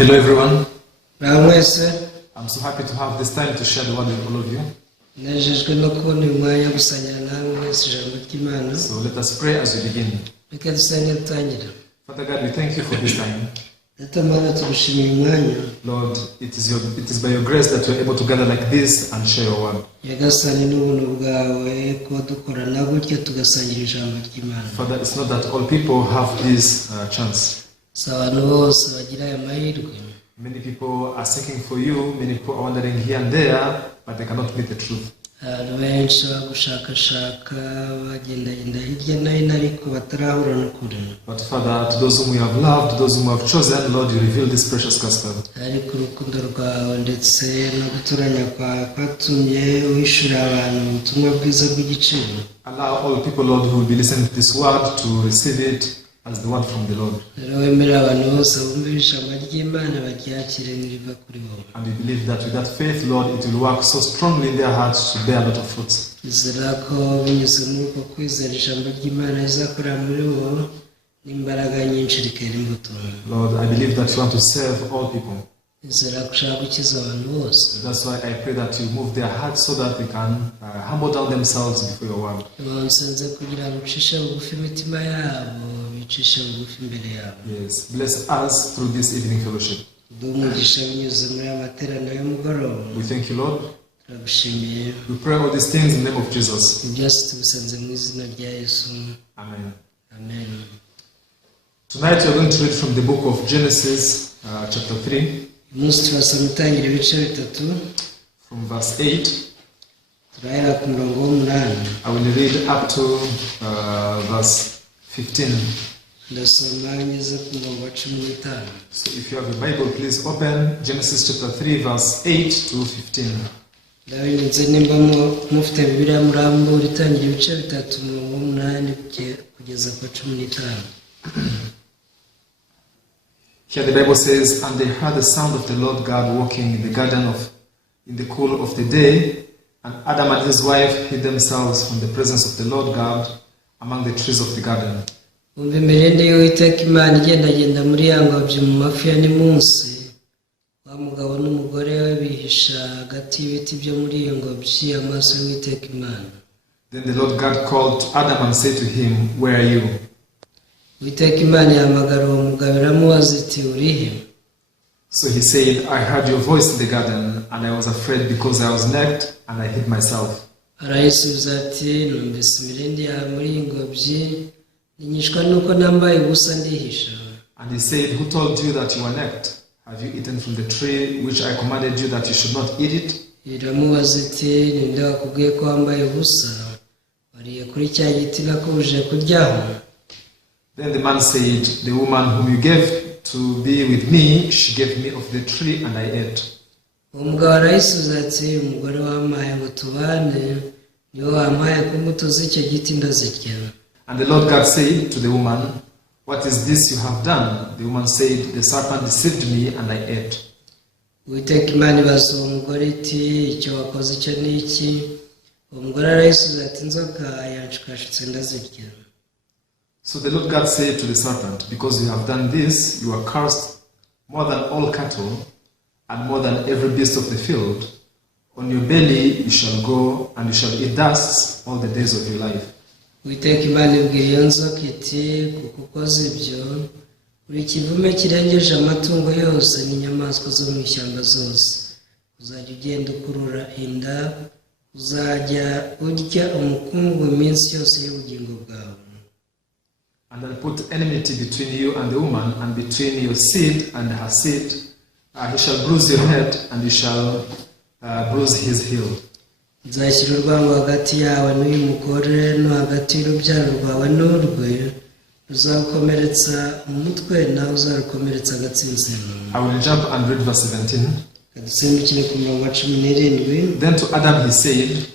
Hello everyone. Mwese. I'm so happy to have this time to share the word with all of you. Nejejwe no kubona umwanya gusangira namwe mwese ijambo ry'Imana. So let us pray as we begin. Reka dusenge dutangira. Father God, we thank you for this time. Ndatamana tugushimira umwanya. Lord, it is by your grace that we are able to gather like this and share your word. Yagasani n'ubuntu bwawe ko dukorana gutyo tugasangira ijambo ry'Imana. Father, it's not that all people have this chance. Abantu bose bagira aya mahirwe. Many people are seeking for you, many people are wandering here and there, but they cannot meet the truth. Abantu benshi bagushakashaka bagendagenda hirya no hino ariko batarahura n'ukuri. But Father, to those whom we have loved, to those whom we have chosen, Lord, you reveal this precious gospel. Ariko urukundo rwawe ndetse no guturanya kwawe kwatumye uhishura abantu ubutumwa bwiza bw'igiciro. Allow all people, Lord, who will be listening to this word to receive it as the word from the Lord. And we believe that with that faith, Lord, it will work so strongly in their hearts to bear a lot of fruits. Lord, I believe that you want to serve all people. That's why I pray that you move their hearts so that they can humble down themselves before your word. Yes, bless us through this evening fellowship. We thank you, Lord. We pray all these things in the name of Jesus. Amen. Amen. Tonight we are going to read from the book of Genesis, chapter 3. From verse 8. I will read up to verse 15. So if you have a Bible, please open Genesis chapter 3 verse 8 to 15. Here the Bible says, and they heard the sound of the Lord God walking in the garden in the cool of the day, and Adam and his wife hid themselves from the presence of the Lord God among the trees of the garden. Then the Lord God called to Adam and said to him, where are you? So he said, I heard your voice in the garden, and I was afraid because I was naked, and I hid myself. And he said, who told you that you were naked? Have you eaten from the tree which I commanded you that you should not eat it? Then the man said, the woman whom you gave to be with me, she gave me of the tree and I ate. And the Lord God said to the woman, what is this you have done? The woman said, the serpent deceived me and I ate. So the Lord God said to the serpent, because you have done this, you are cursed more than all cattle and more than every beast of the field. On your belly you shall go, and you shall eat dust all the days of your life. And I'll put enmity between you and the woman, and between your seed and her seed. He shall bruise your head, and you shall bruise his heel. So the I will jump and read verse 17. Then to Adam he said,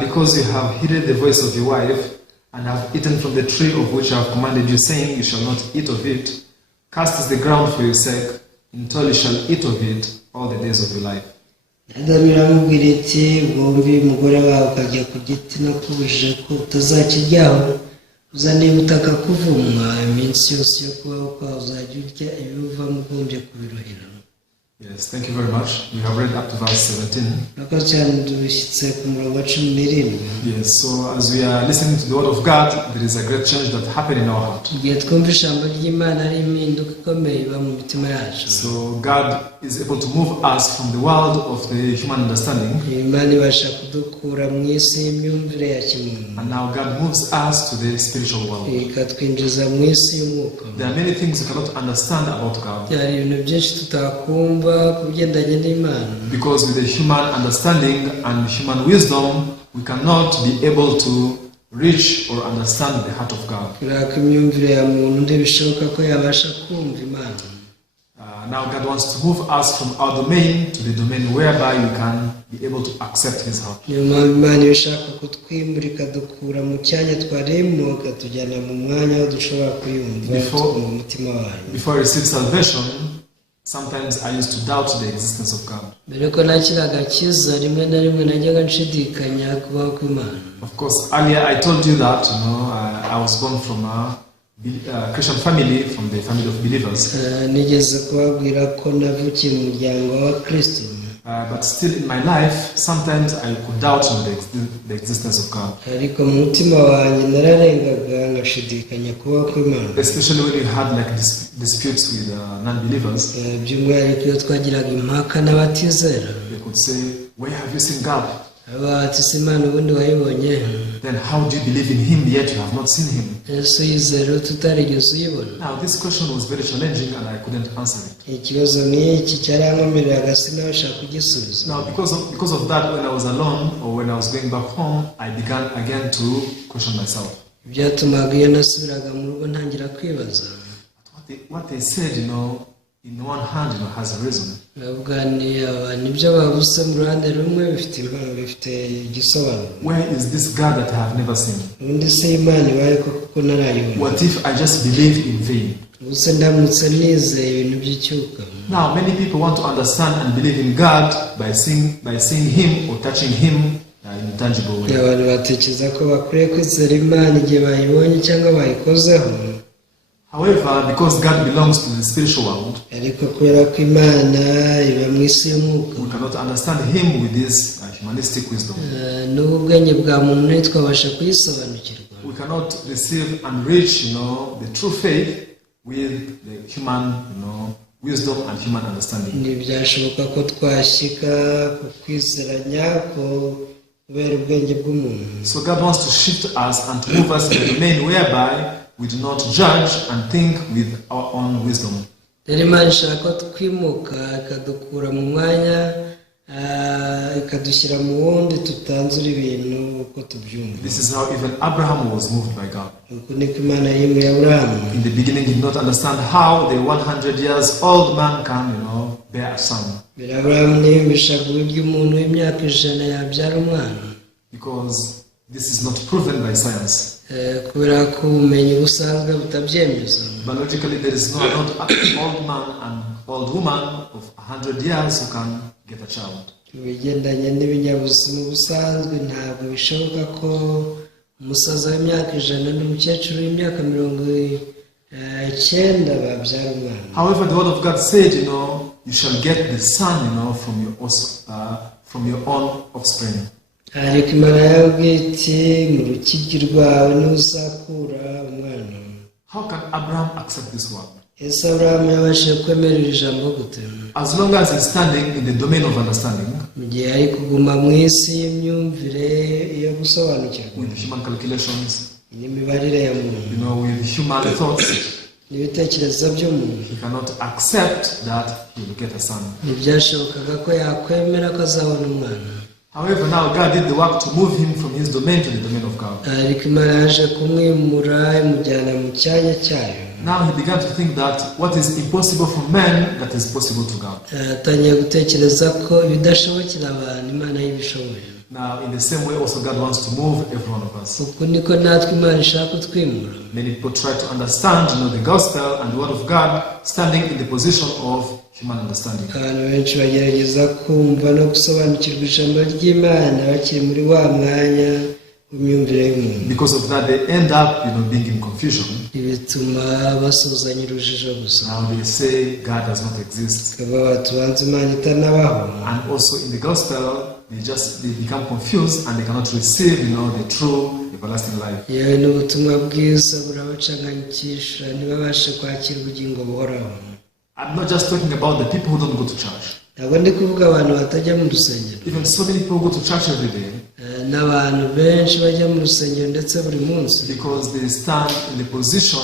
because you have heeded the voice of your wife, and have eaten from the tree of which I have commanded you, saying, you shall not eat of it, cast is the ground for your sake, until you shall eat of it all the days of your life. uzaniye ubutaka kuvumwa iminsi yose yo kubaho kwawe uzajya urya ibiva mu bwumbye kubiruhira. Yes, thank you very much. We have read up to verse 17. Murakoze cyane dushyitse ku murongo wa 17. Yes, so as we are listening to the word of God, there is a great change that happened in our heart. Igihe twumva ijambo ry'Imana hari impinduka ikomeye iba mu mitima yacu. So God is able to move us from the world of the human understanding. Imana ibasha kudukura mu isi y'imyumvire ya kimuntu. And now God moves us to the spiritual world. Ikatwinjiza mu isi y'umwuka. There are many things we cannot understand about God. Hari ibintu byinshi tutakumva ku bigendanye n'Imana. Because with the human understanding and human wisdom, we cannot be able to reach or understand the heart of God. Kubera ko imyumvire ya muntu ntibishoboka ko yabasha kumva Imana. Now God wants to move us from our domain to the domain whereby we can be able to accept His heart. Niyo mpamvu Imana ishaka kutwimura ikadukura mu cyanya twarimo ikatujyana mu mwanya aho dushobora kuyumva mu mutima wayo. Before I received salvation, sometimes I used to doubt the existence of God. Mbere ko nakiraga akiza rimwe na rimwe najyaga nshidikanya kubaho kw'Imana. Of course, earlier I told you that I was born from a Christian family, from the family of believers. Nigeze kubabwira ko navukiye mu muryango w'Abakristo. But still in my life, sometimes I could doubt the existence of God. Ariko mu mutima wanjye nararengaga ngashidikanya kubaho kw'Imana. Especially when we had like disputes with non-believers. By'umwihariko iyo twagiraga impaka n'abatizera. They could say, "Where have you seen God?" Ati se Imana ubundi wayibonye? Then how do you believe in Him yet you have not seen Him? Yesu yizera tutarigeze uyibona. Now this question was very challenging and I couldn't answer it. Ikibazo ni iki cyarankomereraga sinabasha kugisubiza. Now because of that, when I was alone or when I was going back home, I began again to question myself. Byatumaga iyo nasubiraga mu rugo ntangira kwibaza. What they said, in one hand, has a reason. Nibyo bavuze mu ruhande rumwe bifite igisobanuro. Where is this God that I have never seen? Ubundi se Imana ibaye kuko narayibona. What if I just believe in vain? Ubuse ndamutse nizeye ibintu by'icyuka. Now many people want to understand and believe in God by seeing Him or touching Him in a tangible way. Abantu batekereza ko bakwiye kwizera Imana igihe bayibonye cyangwa bayikozeho. However, because God belongs to the spiritual world, ariko kubera ko Imana iba mu isi y'umwuka, we cannot understand Him with this humanistic wisdom. N'ubwenge bwa muntu ntitwabasha kuyisobanukirwa. We cannot receive and reach, the true faith with the human, wisdom and human understanding. Ntibyashoboka ko twashyika ku kwizeranya ko kubera ubwenge bw'umuntu. So God wants to shift us and to move us in a domain whereby we do not judge and think with our own wisdom. Rero Imana ishaka ko twimuka ikadukura mu mwanya ikadushyira mu wundi tutanzura ibintu uko tubyumva. This is how even Abraham was moved by God. Uko niko Imana yimuye Aburahamu. In the beginning he did not understand how the 100 years old man can, bear a son. Aburahamu ntiyumvishaga uburyo umuntu w'imyaka 100 yabyara umwana. Because this is not proven by science. Kubera ko ubumenyi busanzwe butabyemeza. Biologically there is no old man and old woman of 100 years who can get a child. Bigendanye n'ibinyabuzima busanzwe ntabwo bishoboka ko umusaza w'imyaka 100 n'umukecuru w'imyaka 90 babyara umwana. However, the word of God said, you shall get the son, from your own offspring. Ariko Imana yabwiye iti mu rukiryi rwawe n'uzakura umwana. How can Abraham accept this word? Ese Aburahamu yabashije kwemerera ijambo gute? As long as he's standing in the domain of understanding, mu gihe ari kuguma mu isi y'imyumvire yo gusobanukirwa, with human calculations, n'imibarire ya muntu, with human thoughts, n'ibitekerezo by'umuntu, he cannot accept that he will get a son. Ntibyashobokaga ko yakwemera ko azabona umwana. However, now God did the work to move him from his domain to the domain of God. Ariko Imana yaje kumwimura imujyana mu cyanya cyayo. Now he began to think that what is impossible for man, that is possible to God. Atangiye gutekereza ko ibidashobokera abantu Imana y'ibishoboye. Now, in the same way, also God wants to move every one of us. Uko niko natwe Imana ishaka kutwimura. Many people try to understand, the gospel and the word of God, standing in the position of human understanding. Abantu benshi bagerageza kumva no gusobanukirwa ijambo ry'Imana bakiri muri wa mwanya imyumvire y'umuntu. Because of that, they end up, being in confusion. Ibituma basuzanya urujijo gusa. Now they say God does not exist. Bakaba batubanza Imana itanabaho. And also in the gospel, they become confused and they cannot receive, the true everlasting life. Yewe n'ubutumwa bwiza burabacanganyikisha ntibabashe kwakira ubugingo buhoraho. I'm not just talking about the people who don't go to church. Ntabwo ndi kuvuga abantu batajya mu rusengero. Even so many people go to church every day. N'abantu benshi bajya mu rusengero ndetse buri munsi. Because they stand in the position,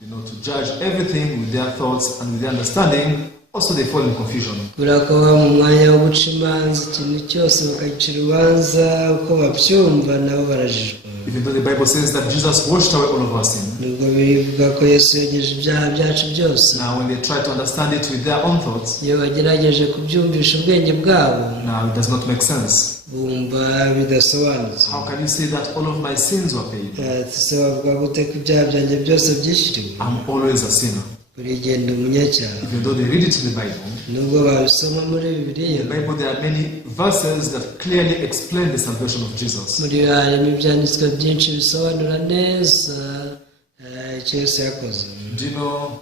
to judge everything with their thoughts and with their understanding. Also they fall in confusion. Burakabaho mu mwanya wo guca imanza ikintu cyose bakagicira urubanza uko babyumva nabo barajijwe. Even though the Bible says that Jesus washed away all of our sin. Nubwo bivuga ko Yesu yogeje ibyaha byacu byose. Now when they try to understand it with their own thoughts, iyo bagerageje kubyumvisha ubwenge bwabo, now it does not make sense. Bumva bidasobanutse. How can you say that all of my sins were paid? Se bavuga gute ko ibyaha byanjye byose byishyuriwe? I'm always a sinner. Buri gihe ndi umunyacyaha. Even though they read it in the Bible, nubwo babisoma muri Bibiliya, in the Bible there are many verses that clearly explain the salvation of Jesus. muri harimo ibyanditswe byinshi bisobanura neza icyo Yesu yakoze. Do you know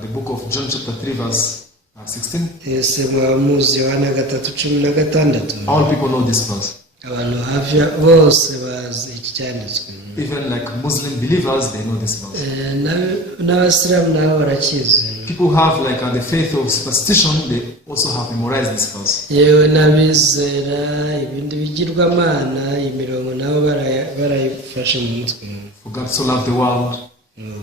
the book of John chapter 3 verse 16? Ese muzi Yohana 3:16. All people know this verse. Abantu hafi bose bazi iki cyanditswe. Even like Muslim believers, they know this verse. N'abasilamu nabo barakizi. People have like the faith of superstition, they also have memorized this verse. Yewe n'abizera ibindi bigirwamana imirongo nabo barayifashe mu mutwe. For God so loved the world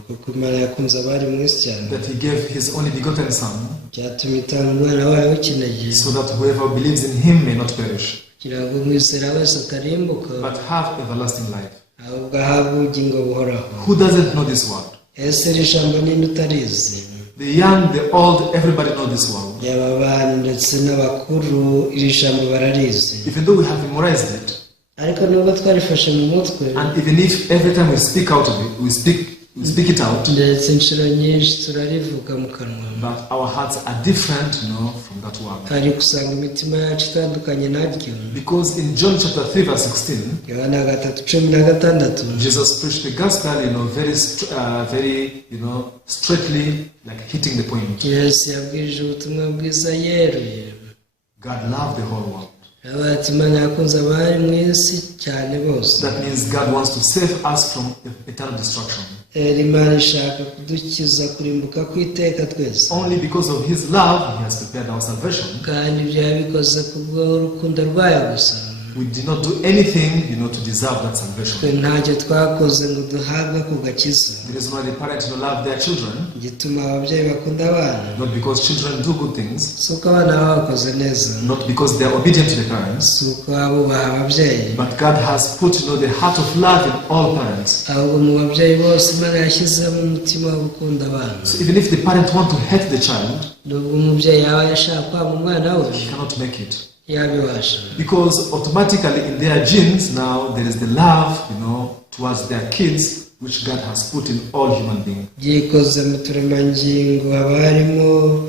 kuko Imana yakunze abari mu isi cyane, that he gave his only begotten son, byatumye itanga umwana wayo w'ikinege, so that whoever believes in him may not perish, kugira ngo umwizera wese atarimbuka, but have everlasting life. ahubwo ahabwe ubugingo buhoraho. Who doesn't know this word? Ese iri jambo ninde utarizi? The young, the old, everybody know this word. Yaba abana ndetse n'abakuru iri jambo bararizi. Even though we have memorized it, ariko nubwo twarifashe mu mutwe, and even if every time we speak out of it, we speak it out, ndetse inshuro nyinshi turarivuga mu kanwa, but our hearts are different, from that word. ariko usanga imitima yacu itandukanye naryo. Because in John chapter 3 verse 16, Yohana 3:16, Jesus preached the gospel, very, straightly, like hitting the point. Yesu yabwirije ubutumwa bwiza yeruye. God loved the whole world. Ati Imana yakunze abari mu isi cyane bose. That means God wants to save us from eternal destruction. Imana ishaka kudukiza kurimbuka kw'iteka twese. Only because of his love, he has prepared our salvation. Kandi ibyo yabikoze kubw'urukundo rwayo gusa. We did not do anything, to deserve that salvation. Ntacyo twakoze ngo duhabwe ku gakiza. The reason why the parents love their children, gituma ababyeyi bakunda abana, not because children do good things, si uko abana baba bakoze neza, not because they are obedient to the parents, si uko bubaha ababyeyi, but God has put, the heart of love in all parents. ahubwo mu babyeyi bose Imana yashyizemo umutima wo gukunda abana. So even if the parent want to hate the child, nubwo umubyeyi yaba yashaka kwanga umwana we, he cannot make it. yabibasha. Because automatically in their genes now there is the love, towards their kids, which God has put in all human beings. Byikoze mu turemangingo haba harimo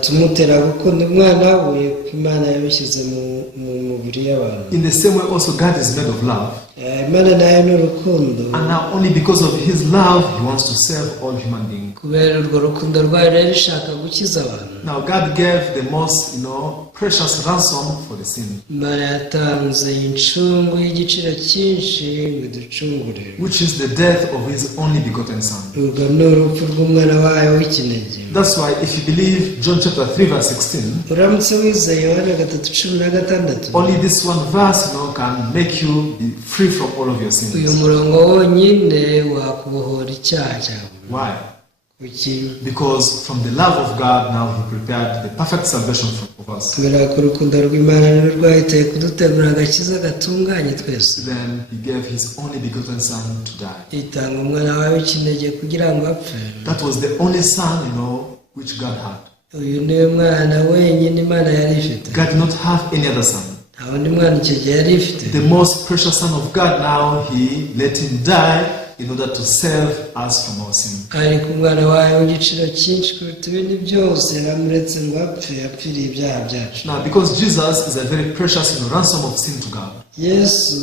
tumutera gukunda umwana we, Imana yabishyize mu mubiri y'abantu. In the same way also God is made of love. Imana nayo ni urukundo. And now only because of his love he wants to save all human beings. Kubera urwo rukundo rwayo rero ishaka gukiza abantu. Now God gave the most, precious ransom for the sin. Imana yatanze incungu y'igiciro cyinshi ngo iducungure, which is the death of his only begotten son. urwo ni urupfu rw'umwana wayo w'ikinege. That's why if you believe John chapter 3 verse 16, uramutse wizeye Yohana 3:16, only this one verse, can make you be free from all of your sins. uyu murongo wonyine wakubohora icyaha cyawe. Why? Kuki? Because from the love of God now he prepared the perfect salvation of us. Kubera ko urukundo rw'Imana nirwo rwahiteye kudutegura agakiza gatunganye twese. Then he gave his only begotten son to die. Itanga umwana wawe w'ikinege kugira ngo apfe. That was the only son, which God had. Uyu ni mwana wenyine Imana yari ifite. God did not have any other son. Nta wundi mwana icyo gihe yari ifite. The most precious son of God, now he let him die in order to save us from our sin. Ariko umwana wawe w'igiciro cyinshi kuruta ibindi byose yaramuretse ngo apfe, yapfiriye ibyaha byacu. Now because Jesus is a very precious, ransom of sin to God. Yesu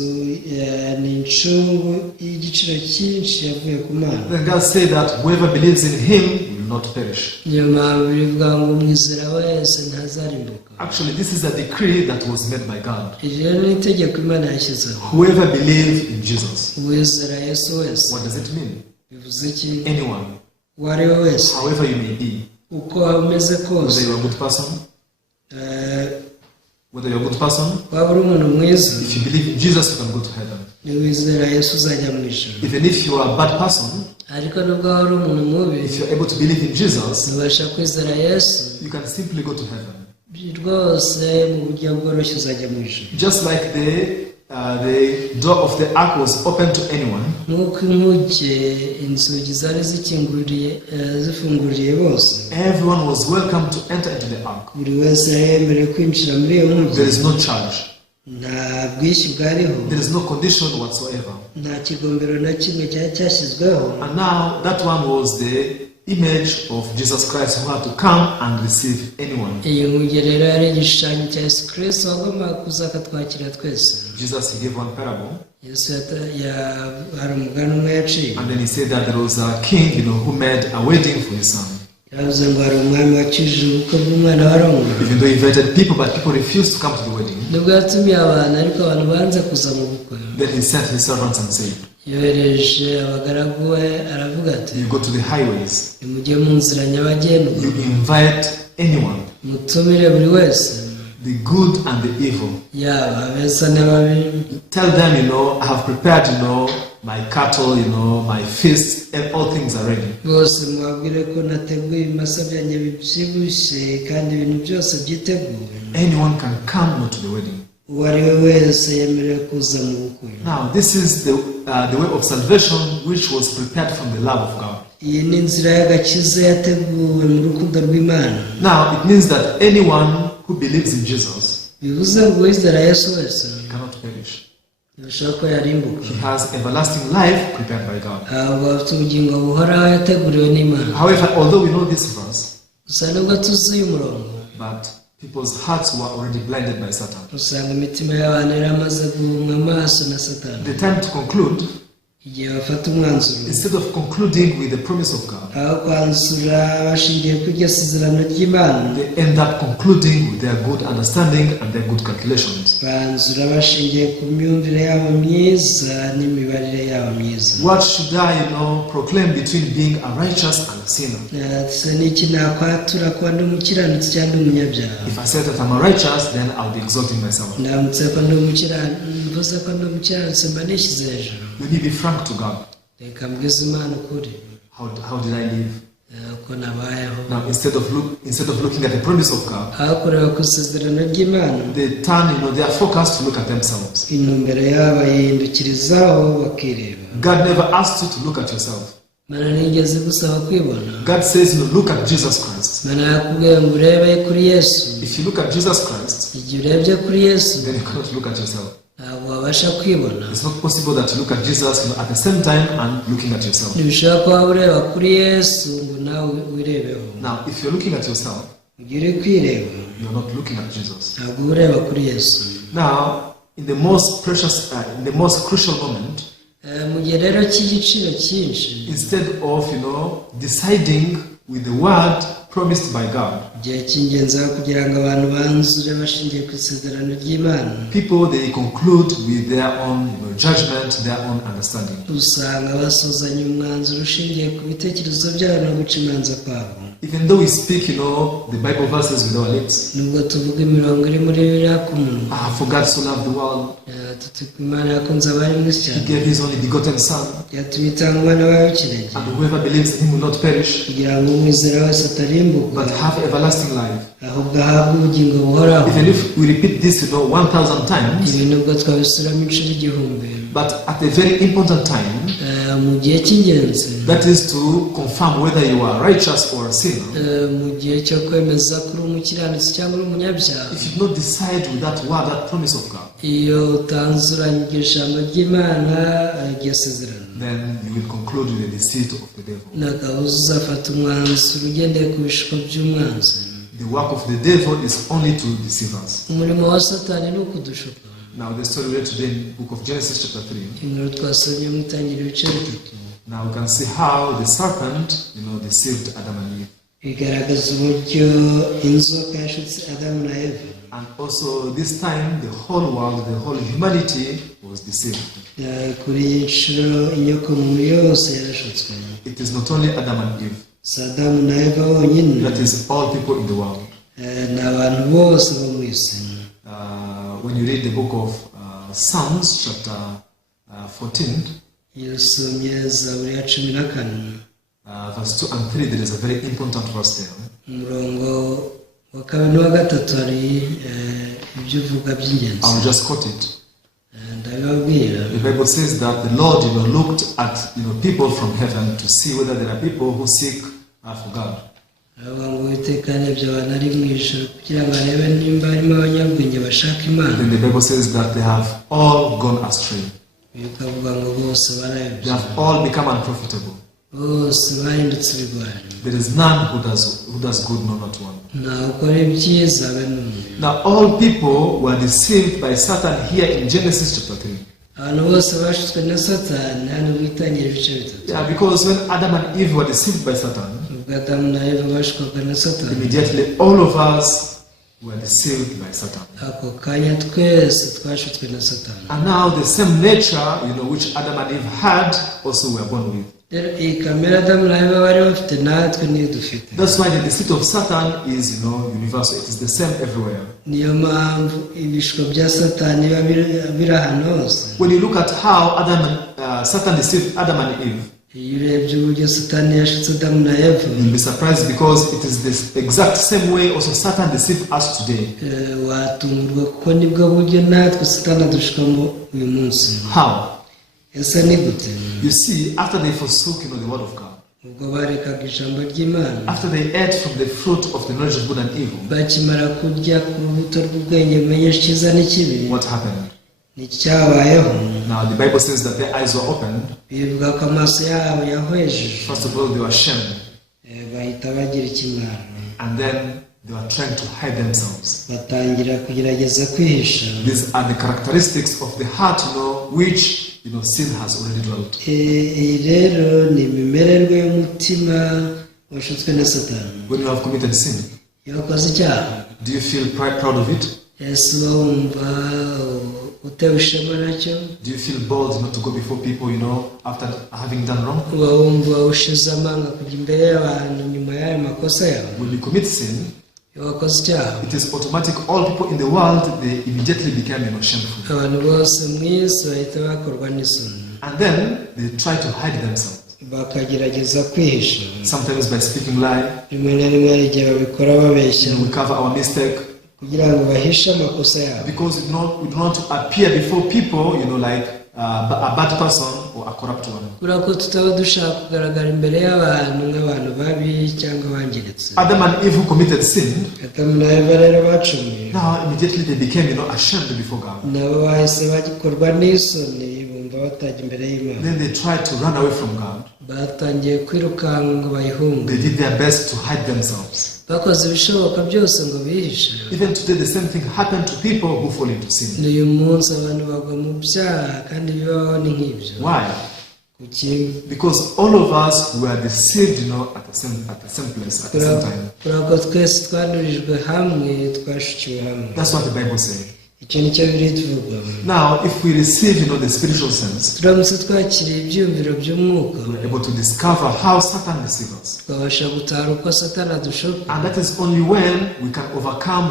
ni incungu y'igiciro cyinshi yavuye ku Mana. Then God said that whoever believes in him will not perish. Niyo mpamvu bivuga ngo umwizera wese ntazarimbuka. Actually, this is a decree that was made by God. Iri ni itegeko Imana yashyizeho. Whoever believes in Jesus. Uwizera Yesu wese. What does it mean? Bivuze iki? Anyone. Uwo ari we wese. However you may be. Uko umeze kose. Whether you are a good person. Whether you're a good person. Waba uri umuntu mwiza. If you believe in Jesus, you can go to heaven. Niwizera Yesu uzajya mu ijuru. Even if you are a bad person. Ariko nubwo waba uri umuntu mubi. If you're able to believe in Jesus. Ubasha kwizera Yesu. You can simply go to heaven. Rwose mu buryo bworoshye uzajya mu ijuru. Just like the door of the ark was open to anyone. Nk'uko inkuge inzugi zari zifunguriye bose. Everyone was welcome to enter into the ark. Buri wese yemerewe kwinjira muri iyo nkuge. There is no charge. Nta bwishyu bwariho. There is no condition whatsoever. Nta kigombero na kimwe cyari cyashyizweho. And now that one was the image of Jesus Christ who had to come and receive anyone. Iyo nkuge rero yari igishushanyo cya Yesu Kristo wagombaga kuza akatwakira twese. Jesus, he gave one parable. Yesu hari umugani umwe yaciye. And then he said that there was a king, who made a wedding for his son. Yavuze ngo hari umwami wakijije ubukwe bw'umwana wa Roma. Even though he invited people, but people refused to come to the wedding. Nubwo yatumiye abantu ariko abantu banze kuza mu bukwe. Then he sent his servants and said, yohereje abagaragu we aravuga ati, you go to the highways. nimujye mu nzira nyabagendwa. You invite anyone. Mutumire buri wese. The good and the evil. Yaba abeza n'ababi. Tell them, I have prepared, my cattle, my feasts, and all things are ready. Bose mubabwire ko nateguye ibimasa byanjye bibyibushye kandi ibintu byose byiteguye. Anyone can come to the wedding. Uwo ari we wese yemerewe kuza mu bukwe. Now, this is the way of salvation which was prepared from the love of God. Iyi ni inzira y'agakiza yateguwe mu rukundo rw'Imana. Now, it means that anyone who believes in Jesus bivuze ngo uwizera Yesu wese cannot perish. ntibishobora ko yarimbuka. He has everlasting life prepared by God. ahubwo afite ubugingo buhoraho yateguriwe n'Imana. However, although we know this verse, gusa nubwo tuzi uyu murongo, but people's hearts were already blinded by Satan. usanga imitima y'abantu yaramaze guhumwa amaso na Satani. The time to conclude, igihe bafata umwanzuro, instead of concluding with the promise of God, aho kwanzura bashingiye ku iryo sezerano ry'Imana, they end up concluding with their good understanding and their good calculations. banzura bashingiye ku myumvire yabo myiza n'imibarire yabo myiza. What should I, proclaim between being a righteous and a sinner? Se n'iki nakwatura ko ndi umukiranutsi cyangwa umunyabyaha? If I say that I'm a righteous, then I'll be exalting myself. ndamutse ko ndi umukiranutsi, ko ndi umukiranutsi mba nishyize hejuru. Let me be frank to God. Reka mbwize Imana ukuri. How did I live? Ko nabayeho. Now, instead of looking at the promise of God, aho kureba ku isezerano ry'Imana, they turn, their focus to look at themselves. intumbero yabo yihindukirizaho bakireba. God never asked you to look at yourself. Mana nigeze gusaba kwibona. God says, look at Jesus Christ. Mana yakubwiye ngo urebe kuri Yesu. If you look at Jesus Christ, igihe urebye kuri Yesu, then you cannot look at yourself. ntabwo wabasha kwibona. It's not possible that you look at Jesus at the same time and looking at yourself. ntibishobora kuba ureba kuri Yesu ngo nawe wirebeho. Now, if you're looking at yourself, igihe uri kwireba, you're not looking at Jesus. ntabwo ureba kuri Yesu. Now, in the most crucial moment, mu gihe rero cy'igiciro cyinshi, instead of deciding with the word promised by God, igihe cy'ingenzi aho kugira ngo abantu banzure bashingiye ku isezerano ry'Imana, people they conclude with their own judgment, their own understanding. usanga basuzanya umwanzuro ushingiye ku bitekerezo byabo no guca imanza kwabo. Even though we speak, the Bible verses with our lips. nubwo tuvuga imirongo iri muri Bibiliya ku munwa, For God so loved the world, tuti ko Imana yakunze abari mu isi He cyane, gave His only begotten Son, yatumye itanga umwana wayo w'ikinege, and whoever believes in Him will not perish, kugira ngo umwizera wese atarimbuka, but have everlasting life. ahubwo ahabwe ubugingo buhoraho. Even if we repeat this, 1,000 times, ibi nubwo twabisubiramo inshuro 1000, but at a very important time, mu gihe cy'ingenzi, that is to confirm whether you are righteous or a sinner. mu gihe cyo kwemeza ko uri umukiranutsi cyangwa uri umunyabyaha, If you do not decide with that word, that promise of God, iyo utanzuranye iryo jambo ry'Imana, iryo sezerano, then you will conclude with the deceit of the devil. ntabwo uzafata umwanzuro ugendeye ku bishuko by'umwanzi. The work of the devil is only to deceive us. umurimo wa Satani ni ukudushuka. Now the story we read today in the book of Genesis chapter 3. inkuru twasomye mu itangira ibice bitatu Now we can see how the serpent, deceived Adam and Eve. bigaragaza uburyo inzoka yashutse adamu na eva. And also this time the whole world, the whole humanity was deceived. Kuri iyi nshuro inyokomuntu yose yarashutswe. It is not only Adam and Eve. Si adamu na eva bonyine. That is all people in the world. Ni abantu bose bo mu isi. When you read the book of Psalms chapter 14, iyo usomye zaburi ya 14, verse 2 and 3, there is a very important verse there. umurongo wa kabiri n'uwa gatatu hari ibyo uvuga by'ingenzi. I will just quote it. ndabibabwira. The Bible says that the Lord looked at people from heaven to see whether there are people who seek for God. aravuga ngo Uwiteka yarebye abantu ari mu ijuru kugira ngo arebe nimba harimo abanyabwenge bashaka Imana. Then the Bible says that they have all gone astray. bikavuga ngo bose barayobye. They have all become unprofitable. bose bahindutse ibigwari. There is none who does good, no, not one. ntawe ukora ibyiza be n'umwe. Now all people were deceived by Satan here in Genesis chapter 3. abantu bose bashutswe na Satani hano mu itangira ibice bitatu. Yeah, because when Adam and Eve were deceived by Satan, ubwo Adamu na Eva bashukwaga na Satani, immediately all of us were deceived by Satan. ako kanya twese twashutswe na Satani. And now the same nature, which Adam and Eve had, also were born with. rero iyi kamere Adamu na Eva bari bafite natwe niyo dufite. That's why the deceit of Satan is, universal. It is the same everywhere. niyo mpamvu ibishuko bya Satani biba biri ahantu hose. When you look at how Satan deceived Adam and Eve, iyo urebye uburyo Satani yashutse Adamu na Eva, you'll be surprised because it is this exact same way also Satan deceived us today. watungurwa kuko nibwo buryo natwe Satani adushukamo uyu munsi. How? ese ni gute? You see, after they forsook, the word of God, ubwo barekaga ijambo ry'Imana, after they ate from the fruit of the knowledge of good and evil, bakimara kurya ku rubuto rw'ubwenge bumenyesha icyiza n'ikibi, what happened? n'icyabayeho. Now the Bible says that their eyes were opened. bivuga ko amaso yabo yahwejejwe. First of all, they were shamed, bahita bagira ikimwaro, and then they were trying to hide themselves. batangira kugerageza kwihisha. These are the characteristics of the heart, which sin has already dwelt. iyi rero ni imimererwe y'umutima washutswe na Satani. When you have committed sin, iyo wakoze icyaha, do you feel proud of it? ese uba wumva utewe ishema nacyo? Do you feel bold not to go before people, after having done wrong? uba wumva ushize amanga kujya imbere y'abantu nyuma y'ayo makosa yawe? When you commit sin, iyo wakoze icyaha, it is automatic. All people in the world, they immediately become shameful. abantu bose mu isi bahita bakorwa n'isoni, And then they try to hide themselves. bakagerageza kwihisha. Sometimes by speaking lie, rimwe na rimwe hari igihe babikora babeshya we cover our mistake. kugira ngo bahishe amakosa yabo. Because we do not appear before people, like a bad person or a corrupt one. kubera ko tutaba dushaka kugaragara imbere y'abantu nk'abantu babi cyangwa bangiritse. Adam and Eve who committed sin, Adamu na Eva rero bacumuye, now immediately they became, ashamed before God. nabo bahise bagikorwa n'isoni, bumva batajya imbere y'Imana. Then they tried to run away from God. batangiye kwirukanka ngo bayihunge. They did their best to hide themselves. bakoze ibishoboka byose ngo bihishe. Even today, the same thing happened to people who fall into sin. n'uyu munsi abantu bagwa mu byaha kandi bibaho ni nk'ibyo. Why? kuki? Because all of us were deceived, at the same place, at the same time. kubera ko twese twandurijwe hamwe, twashukiwe hamwe. That's what the Bible says. icyo ni cyo biri tuvuga. Now, if we receive, the spiritual sense, turamutse twakiriye ibyumviro by'umwuka, we're able to discover how Satan deceives us. twabasha gutara uko Satani adushuka. And that is only when we can overcome,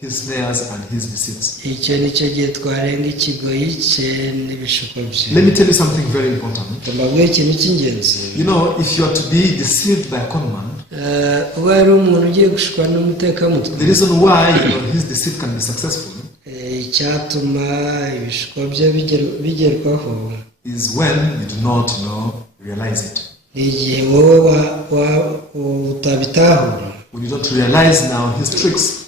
his snares and his deceits. icyo ni cyo gihe twarenga ikigoyi cye n'ibishuko bye. Let me tell you something very important. mbabwire ikintu cy'ingenzi. If you are to be deceived by a conman, uba ari umuntu ugiye gushukwa n'umutekamutwe, the reason why, his deceit can be successful icyatuma ibishuko bye bigerwaho is when you do not, realize it. ni igihe wowe utabitahura. When you don't realize now his tricks,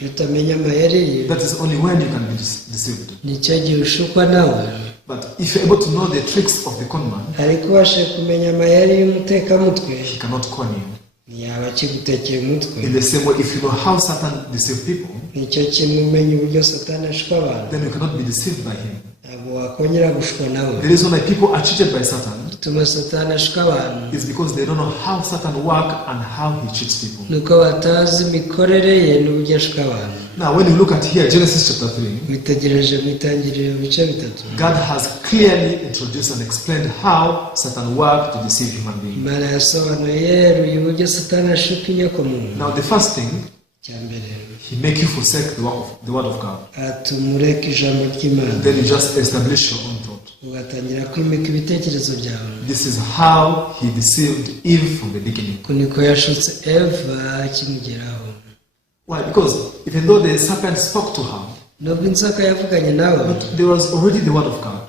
iyo utamenya amayeri ye, that is only when you can be deceived. nicyo gihe ushukwa nawe. But if you're able to know the tricks of the conman, ariko ubashe kumenya amayeri y'umutekamutwe, he cannot con you. ntiyaba akigutekeye umutwe. In the same way, if you know how Satan deceives people, nicyo kimwe umenya uburyo satani ashwa abantu, then you cannot be deceived by him. ntabwo wakongera gushwa nawe. The reason why people are cheated by Satan bituma satani ashwa abantu is because they don't know how Satan works and how he cheats people. nuko batazi imikorere ye n'uburyo ashwa abantu. Now, when you look at here, Genesis chapter 3, witegereje mu itangiriro ibice bitatu, God has clearly introduced and explained how Satan works to deceive human beings. imana yasobanuye yeruye uburyo satani ashuka inyokomuntu. Now, the first thing, cya mbere, he makes you forsake the word of God. atumureka ijambo ry'imana, Then you just establish your own thought. ugatangira kwimika ibitekerezo byawe. This is how he deceived Eve from the beginning. uko niko yashutse eva akimugeraho. Why? Because even though the serpent spoke to her, nubwo inzoka yavuganye nawe, but there was already the word of God.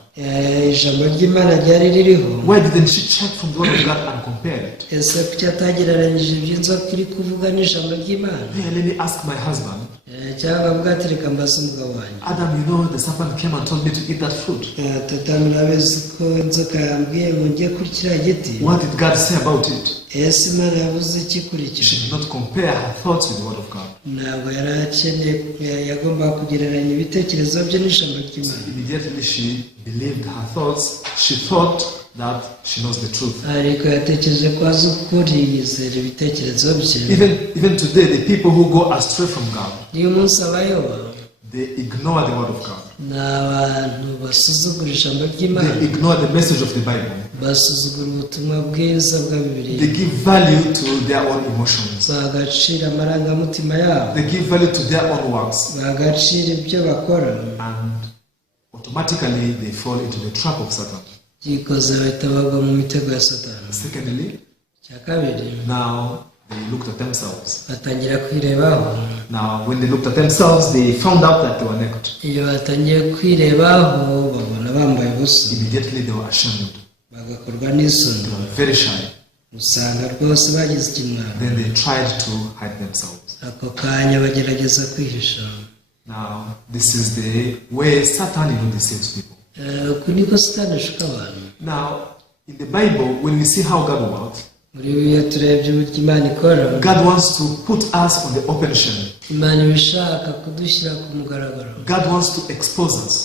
ijambo ry'imana ryari ririho. Why didn't she check from the word of God and compare it? ese kuki atagereranyije iby'inzoka iri kuvuga n'ijambo ry'imana? Yeah, let me ask my husband. cyangwa avuga ati reka mbaze umugabo wanjye, Adam, you know the serpent came and told me to eat that fruit. tata murabizi ko inzoka yambwiye ngo njye kuri kiriya giti. What did God say about it? ese imana yavuze iki kuri cyo? She did not compare her thoughts with the word of God. ntabwo yari akeneye, yagombaga kugereranya ibitekerezo bye n'ijambo ry'imana. Immediately she believed her thoughts. She thought that she knows the truth. ariko yatekereje ko azi ukuri, yizera ibitekerezo bye. Even today, the people who go astray from God, niyo munsi abayoba they ignore the word of God. ni abantu basuzugura ijambo ry'imana, They ignore the message of the Bible. basuzugura ubutumwa bwiza bwa bibiliya, They give value to their own emotions. bagacira amarangamutima yabo, They give value to their own works. bagacira ibyo bakora, And automatically they fall into the trap of Satan. byikoze bahita bagwa mu mitego ya satani. Secondly, cya kabiri, now they looked at themselves. batangira kwirebaho. Now, when they looked at themselves, they found out that they were naked. iyo batangiye kwirebaho babona bambaye ubusa, Immediately they were ashamed. bagakorwa n'isoni, They were very shy. usanga rwose bagize ikimwaro. Then they tried to hide themselves. ako kanya bagerageza kwihisha. Now, this is the way Satan deceives people. uku niko satani ashuka abantu. Now, in the Bible, when we see how God works, muri bibiliya turebye uburyo imana ikora. God wants to put us on the open shame. imana iba ishaka kudushyira ku mugaragaro, God wants to expose us.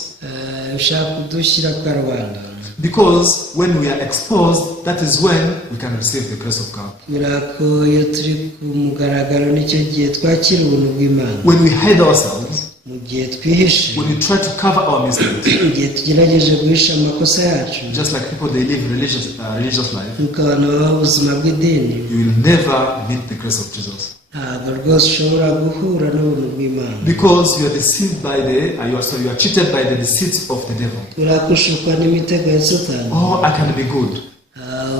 ishaka kudushyira ku karubanda. Because when we are exposed, that is when we can receive the grace of God. kubera ko iyo turi ku mugaragaro nicyo gihe twakira ubuntu bw'imana. When we hide ourselves, mu gihe twihishe, when we try to cover our mistakes, igihe tugerageje guhisha amakosa yacu, just like people they live religious life, nk'uko abantu babaho ubuzima bw'idini, you will never meet the grace of Jesus. ntabwo rwose ushobora guhura n'ubuntu bw'imana. Because you are deceived by you are cheated by the deceits of the devil. urakushukwa n'imitego ya satani. Oh, I can be good.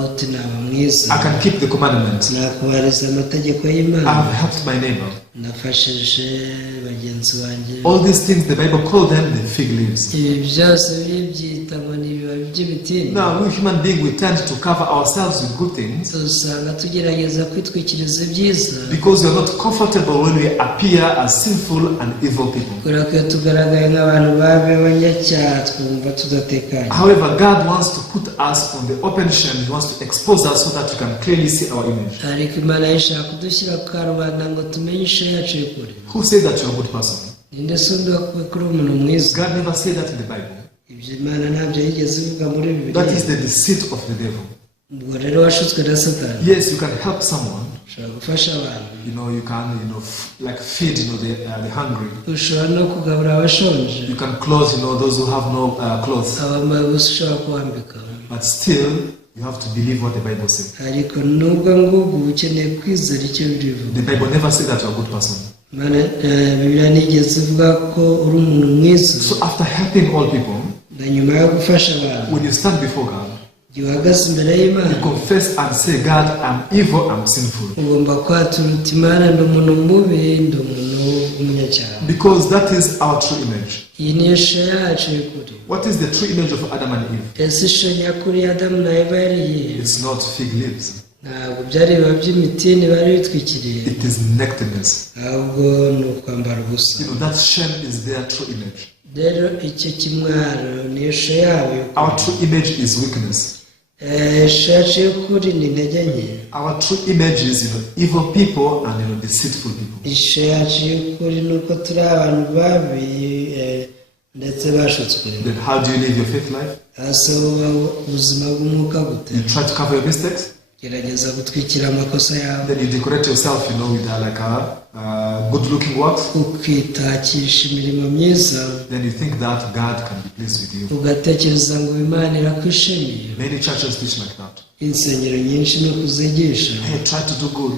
uti naba mwiza, I can keep the commandments. nakubahiriza amategeko I y'imana, have helped my neighbor. nafashije bagenzi banjye. All these things the Bible called them the fig leaves. ibi byose bibyita ngo ni ibibabi by'imitini. Now, we human beings, we tend to cover ourselves with good things usanga tugerageza kwitwikiriza ibyiza, because we are not comfortable when we appear as sinful and evil people. kubera ko iyo tugaragaye nk'abantu babi b'abanyacyaha twumva tudatekanye. However, God wants to put us on the open shame. He wants to expose us so that we can clearly see our image. ariko imana yishaka kudushyira ku karubanda ngo tumenye ishusho yacu y'ukuri. Who said that you are a good person? ninde se undi wakuwe kuri umuntu mwiza? God never said that in the Bible. ibyo imana ntabyo yigeze ivuga muri bibiliya. That is the deceit of the devil. ubwo rero washutswe na satani. Yes, you can help someone. ushobora gufasha abantu, You can, like feed, the hungry. ushobora no kugabura abashonje, You can clothe, those who have no clothes. abambaye ubusa ushobora kubambika. But still, you have to believe what the Bible says. ariko nubwo ngubwo ukeneye kwizera icyo birivuga. The Bible never said that you are a good person. bibiliya ntigeze ivuga ko uri umuntu mwiza. So after helping all people, na nyuma yo gufasha abantu, when you stand before God, igihe uhagaze imbere y'imana, you confess and say, God, I'm evil, I'm sinful. ugomba kwatura uti imana ndi umuntu mubi, ndi umuntu w'umunyacyaha. Because that is our true image. iyi ni ishusho yacu y'ukuri. What is the true image of Adam and Eve? ese ishusho nyakuri ya adamu na eva yari iyihe? It's not fig leaves. ntabwo byari ibibabi by'imitini bari bitwikiriye, It is nakedness. ahubwo ni ukwambara ubusa. That shame is their true image. rero icyo kimwaro ni ishusho yabo. Our true image is weakness. ishusho yacu y'ukuri ni intege nke. Our true image is, evil people and, deceitful people. Ishusho yacu y'ukuri ni uko turi abantu babi ndetse bashutswe. Then how do you live your faith life? Hasi ubuzima bw'umwuka gute? You try to cover your mistakes. Gerageza gutwikira amakosa yawe. Then you decorate yourself, with like a good-looking works. Ukitakisha imirimo myiza. Then you think that God can be pleased with you. Ugatekereza ngo Imana irakwishimiye. Many churches teach like that. Insengero nyinshi no kuzigisha. Hey, try to do good.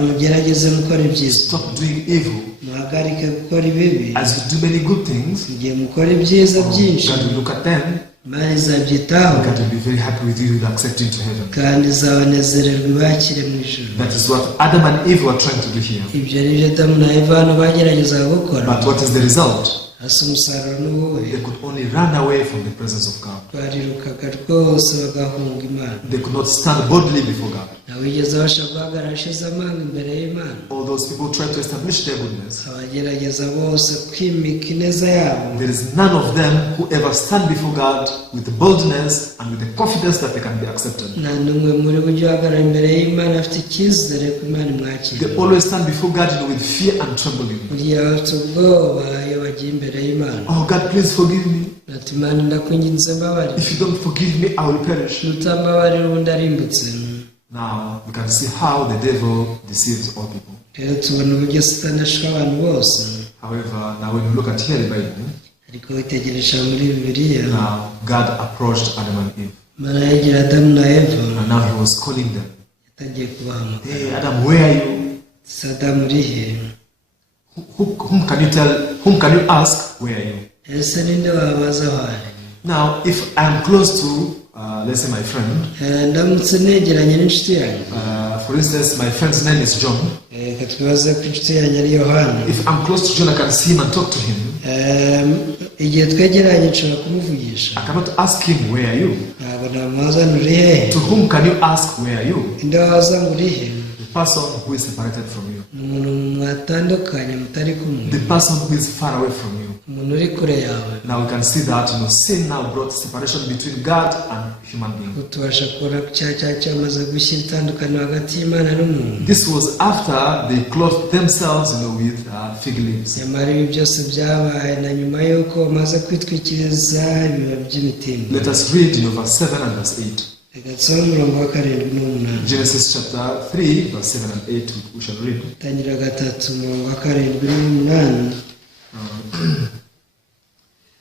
Mugerageze gukora ibyiza. Stop doing evil. Muhagarike gukora ibibi. As you do many good things, igihe mukora ibyiza byinshi, God will look at them. Imana izabyitaho. God will be very happy with you, will accept you into heaven. Kandi izabanezererwa ibakire mu ijuru. That is what Adam and Eve were trying to do here. Ibyo ni byo Adamu na Eva hano bageragezaga gukora. But what is the result? Hasi umusaruro ni uwuhe? They could only run away from the presence of God. Barirukaga rwose bagahunga Imana. They could not stand boldly before God. Ntawigeze abasha guhagarara ashize amanga imbere y'Imana. All those people try to establish their goodness. Abagerageza bose kwimika ineza yabo. There is none of them who ever stand before God with the boldness and with the confidence that they can be accepted. Nta n'umwe muri bo ujya uhagarara imbere y'Imana afite icyizere ko Imana imwakira. They always stand before God with fear and trembling. Buriya bafite ubwoba iyo bagiye imbere y'Imana. Oh God, please forgive me. Ati Imana ndakwinginze mbabarira. If you don't forgive me, I will perish. Nutambabarira ubundi arimbutse. Now we can see how the devil deceives all people. Rero tubona uburyo Satani ashaka abantu bose. However, now when you look at here the Bible, ariko witegereje muri Bibiliya, now God approached Adam and Eve. Imana yegera Adamu na Eva. And now he was calling them. Yatangiye kubahamagara. Hey Adam, where are you? Adamu uri he? Whom can you ask, where are you? Ese ninde wabaza aho ari? Now, if I'm close to, let's say my friend, ndamutse negeranye n'inshuti yanjye. For instance, my friend's name is John. Twibaze ko inshuti yanjye ari Yohana. If I'm close to John, I can see him and talk to him. Igihe twegeranye nshobora kumuvugisha. I cannot ask him, where are you? Ntabwo namubaza uri he? To whom can you ask, where are you? Ninde wabaza ngo uri he? The person who is separated from you. Umuntu mwatandukanye mutari kumwe. The person who is far away from you. Umuntu uri kure yawe. Now we can see that sin now brought separation between God and human being. Tubasha kubona ko cyaha cyamaze gushyira itandukaniro hagati y'Imana n'umuntu. This was after they clothed themselves, with fig leaves. Nyamara ibi byose byabaye na nyuma y'uko bamaze kwitwikiriza ibibabi by'imitini. Let us read verse 7 and verse 8. Genesis chapter 3, verse 7 and 8, we shall read.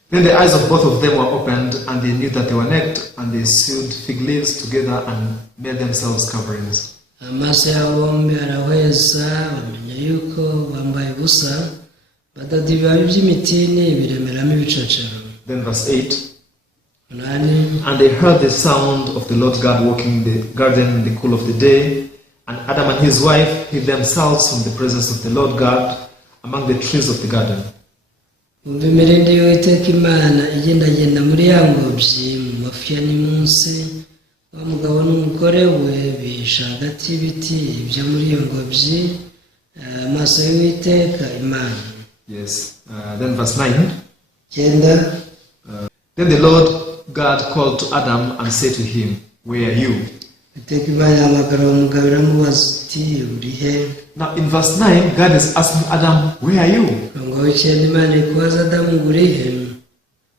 Then the eyes of both of them were opened, and they knew that they were naked, and they sewed fig leaves together and made themselves coverings. Amaso yabo bombi arahweza bamenya yuko bambaye ubusa, badoda ibibabi by'imitini biremeramo ibicocero. Then verse 8. And they heard the sound of the Lord God walking in the garden in the cool of the day, and Adam and his wife hid themselves from the presence of the Lord God among the trees of the garden. Imirinde y'Uwiteka Imana igendagenda muri ya ngobyi mu mafiya n'imunsi, wa mugabo n'umugore we bihisha hagati y'ibiti byo muri iyo ngobyi, amaso y'Uwiteka Imana. Yes. Then verse 9. Then the Lord God called to Adam and said to him, where are you? Now in verse 9, God is asking Adam, where are you?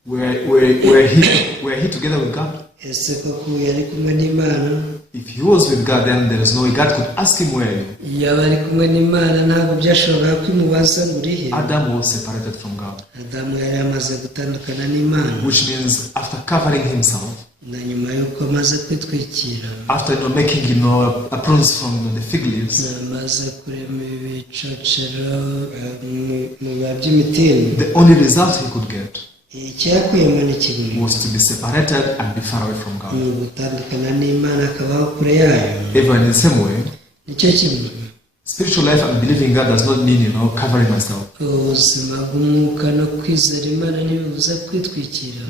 Were he together with God? If he was with God, then there is no way God could ask him, where are you? Adam was separated from God. Which means after covering himself, after making aprons from the fig leaves, the only result he could get was to be separated and be far away from God. Even in the same way, spiritual life and believing God does not mean, covering myself.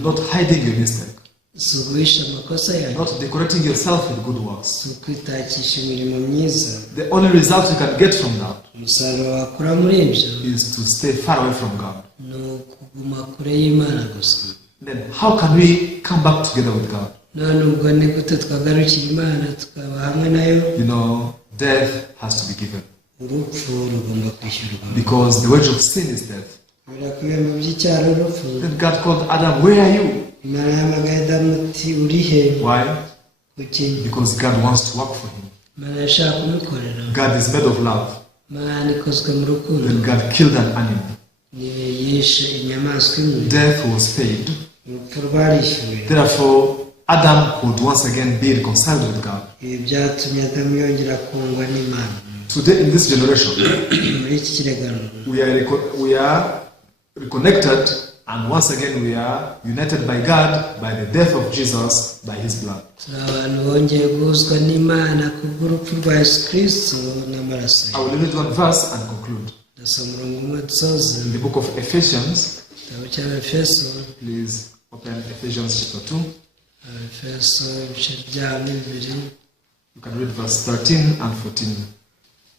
Not hiding your mistake. Not decorating yourself with good works. The only result you can get from that is to stay far away from God. Then how can we come back together with God? none ubwo ni gute twagarukira Imana tukaba hamwe nayo? You know, death has to be given. Urupfu rugomba kwishyurwa. Because the wage of sin is death. Birakubiye mu by'icyaha urupfu. Then God called Adam, where are you? Imana yahamagaye Adamu ati uri he? Why? Kuki? Because God wants to work for him. Imana yashaka kumukorera. God is made of love. Imana ikozwe mu rukundo. Then God killed an animal. Niwe yishe inyamaswa imwe. Death was paid. Urupfu rwarishyuwe. Therefore, Adam could once again be reconciled with God. Ibi byatumye Adamu yongera kungwa n'Imana. Today in this generation, Muri iki kiregano, we are reconnected, and once again we are united by God by the death of Jesus, by his blood. turi abantu bongeye guhuzwa n'Imana kubw'urupfu rwa Yesu Kristo n'amaraso ye. I will read one verse and conclude. Ndasoma umurongo umwe dusoze. In the book of Ephesians, Igitabo cy'Abefeso, please open Ephesians chapter 2. Abefeso ibice byaho ni 2. You can read verse 13 and 14.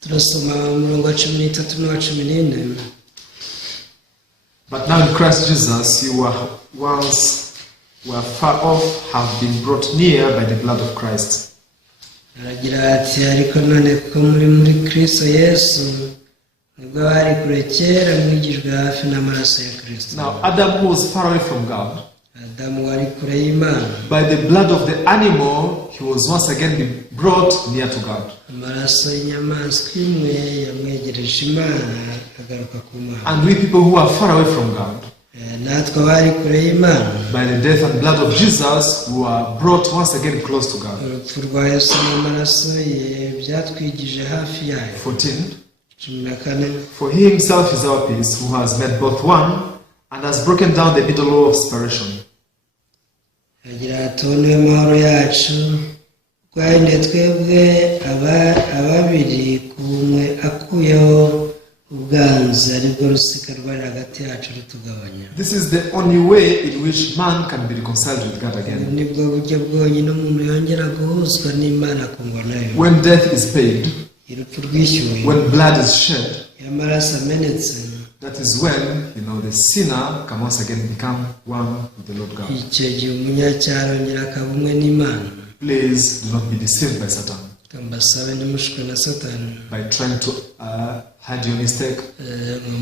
Turasoma umurongo wa 13 n'uwa 14. But now in Christ Jesus, you were far off, have been brought near by the blood of Christ. Aragira ati ariko none ko muri Kristo Yesu nibwo bari kure kera mwigijwe hafi n'amaraso ya Kristo. Now Adam, who was far away from God, Adamu wari kure y'Imana, by the blood of the animal, he was once again brought near to God. amaraso y'inyamaswa imwe yamwegereje Imana agaruka ku Mana. And we people who are far away from God, natwe bari kure y'Imana, by the death and blood of Jesus, we are brought once again close to God. urupfu rwa Yesu n'amaraso ye byatwigije hafi yayo. 14. 14. For he himself is our peace, who has made both one, and has broken down the middle wall of separation. Agira ati uwo niwe mahoro yacu, twahinduye twebwe ababiri kumwe akuyeho ubwanzi aribwo rusika rwari hagati yacu rutugabanya. This is the only way in which man can be reconciled with God again. Nibwo buryo bwonyine umuntu yongera guhuzwa n'Imana akungwa nayo. When death is paid, Urupfu rwishyuwe, when blood is shed, iyo amaraso amenetse, that is when, the sinner can once again become one with the Lord God. icyo gihe umunyacyaha arongera akaba umwe n'Imana. Please do not be deceived by Satan Mbasabe ntimushukwe na Satani by trying to hide your mistake,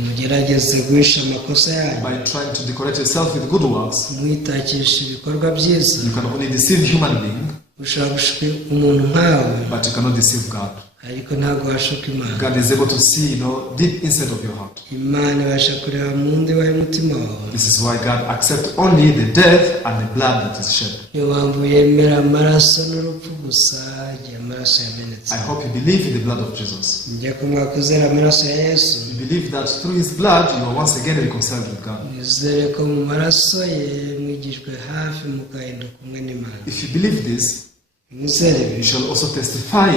mugerageze guhisha amakosa yanyu, by trying to decorate yourself with good works. mwitakisha ibikorwa byiza. You can only deceive human being, ushobora gushuka umuntu nkawe, but you cannot deceive God. ariko ntabwo washuka Imana. God is able to see, deep inside of your heart. Imana ibasha kureba mu ndi w'umutima wawe. This is why God accepts only the death and the blood that is shed. Niyo mpamvu yemera amaraso n'urupfu gusa igihe amaraso yamenetse. I hope you believe in the blood of Jesus. Njya ko mwakuzera amaraso ya Yesu. You believe that through his blood you are once again reconciled with God. Nizere ko mu maraso ye mwigijwe hafi mukahinduka umwe n'Imana. If you believe this, Nizere you shall also testify,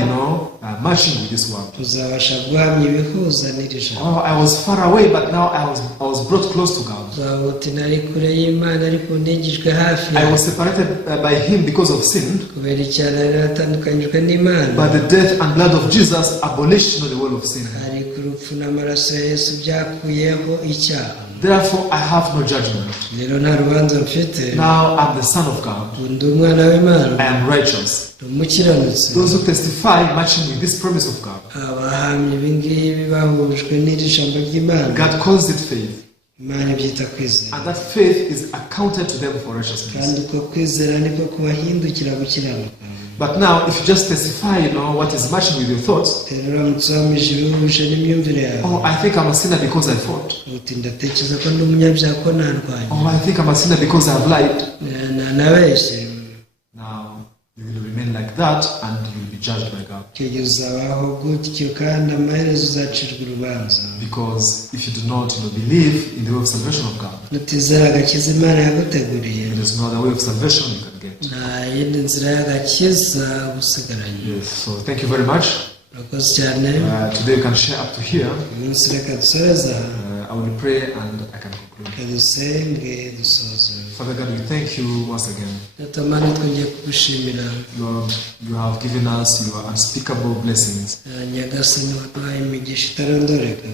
matching with this word. uzabasha guhamya ibihuza n'iri jambo. Oh, I was far away, but now I was brought close to God. Uzaba uti nari kure y'Imana ariko ndigijwe hafi. I was separated by him because of sin, kubera icyaha nari natandukanyijwe n'Imana. but the death and blood of Jesus abolished the wall of sin. ariko urupfu n'amaraso ya Yesu byakuyeho icyaha. Therefore, I have no judgment. Rero nta rubanza mfite. Now I'm the son of God. Ndi umwana w'Imana. I am righteous. Ndi umukiranutsi. Those who testify matching with this promise of God. Abahamya ibingibi bahujwe n'iri jambo ry'Imana. God calls it faith. Imana ibyita kwizera. And that faith is accounted to them for righteousness. kandi uko kwizera niko kubahindukira gukiranuka. But now, if you just testify, what is matching with your thoughts. Rero uramutse wamije ibihuje n'imyumvire yawe. Oh, I think I'm a sinner because I fought. uti ndatekereza ko ndi umunyabyaha ko narwanye. Oh, I think I'm a sinner because I've lied. nabeshye. Now, you will remain like that and you will be judged by God. icyo gihe uzabaho gutyo kandi amaherezo uzacirwa urubanza. Because if you do not believe in the way of salvation of God, nutizera agakiza Imana yaguteguriye, there is no other way of salvation you can get. nta yindi nzira y'agakiza usigaranye. Yes, so thank you very much. Urakoze cyane. Today you can share up to here. umunsi reka dusoreze aha. I will pray and I can conclude. reka dusenge dusoze. Father God, we thank you once again. Data Mana, twongeye kugushimira. You have given us your unspeakable blessings. Nyagasani waduhaye imigisha itarondoreka.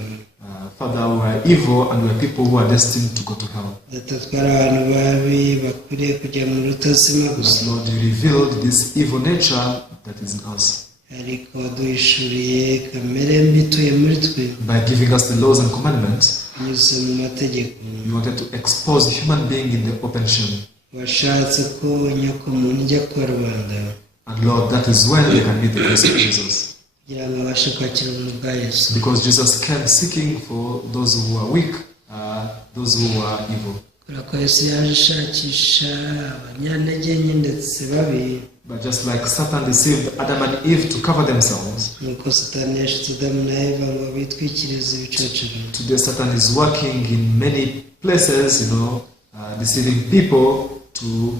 Father, we are evil and we are people who are destined to go to hell. datwara abantu babi bakwiriye kujya mu rutazima gusa. But Lord, you revealed this evil nature that is in us ariko waduhishuriye kamere mbi ituye muri twe by giving us the laws and commandments. binyuze mu mategeko. You wanted to expose the human being in the open shame. washatse ko nyokomuntu ijya kuba rubanda And Lord, that is when they can meet the grace of Jesus. kugira ngo abashe kwakira ubuntu bwa Yesu. Because Jesus came seeking for those who are weak, those who are evil. kubera ko Yesu yaje ashakisha abanyantege nke ndetse babi. But just like Satan deceived Adam and Eve to cover themselves, nuko Satani yashutse Adamu na Eva ngo bitwikirize ibicocero. today Satan is working in many places, deceiving people to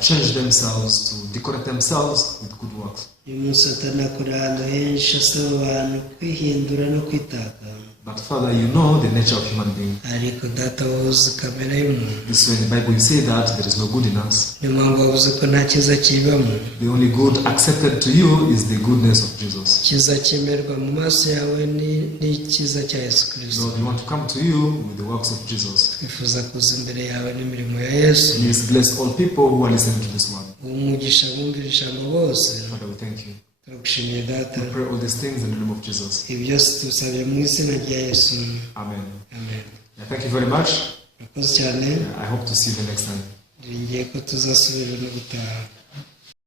change themselves, to decorate themselves with good works. uyu munsi Satani akora ahantu henshi asaba abantu kwihindura no kwitaka. But Father, you know the nature of human being. ariko data wabuze kamere y'umuntu. This way in the Bible you say that there is no good in us. niyo mpamvu wabuze ko nta cyiza kibamo. The only good accepted to you is the goodness of Jesus. icyiza cyemerwa mu maso yawe ni icyiza cya Yesu Kristo. Lord, we want to come to you with the works of Jesus. twifuza kuza imbere yawe n'imirimo ya Yesu. Please bless all people who are listening to this word. umugisha bumvira ijambo bose. Father, we thank you. turagushimiye data. We pray all these things in the name of Jesus. ibi byose tubisabye mu izina rya Yesu. Amen. amen. Yeah, thank you very much. urakoze cyane. I hope to see you the next time. ngiye ko tuzasubira no gutaha.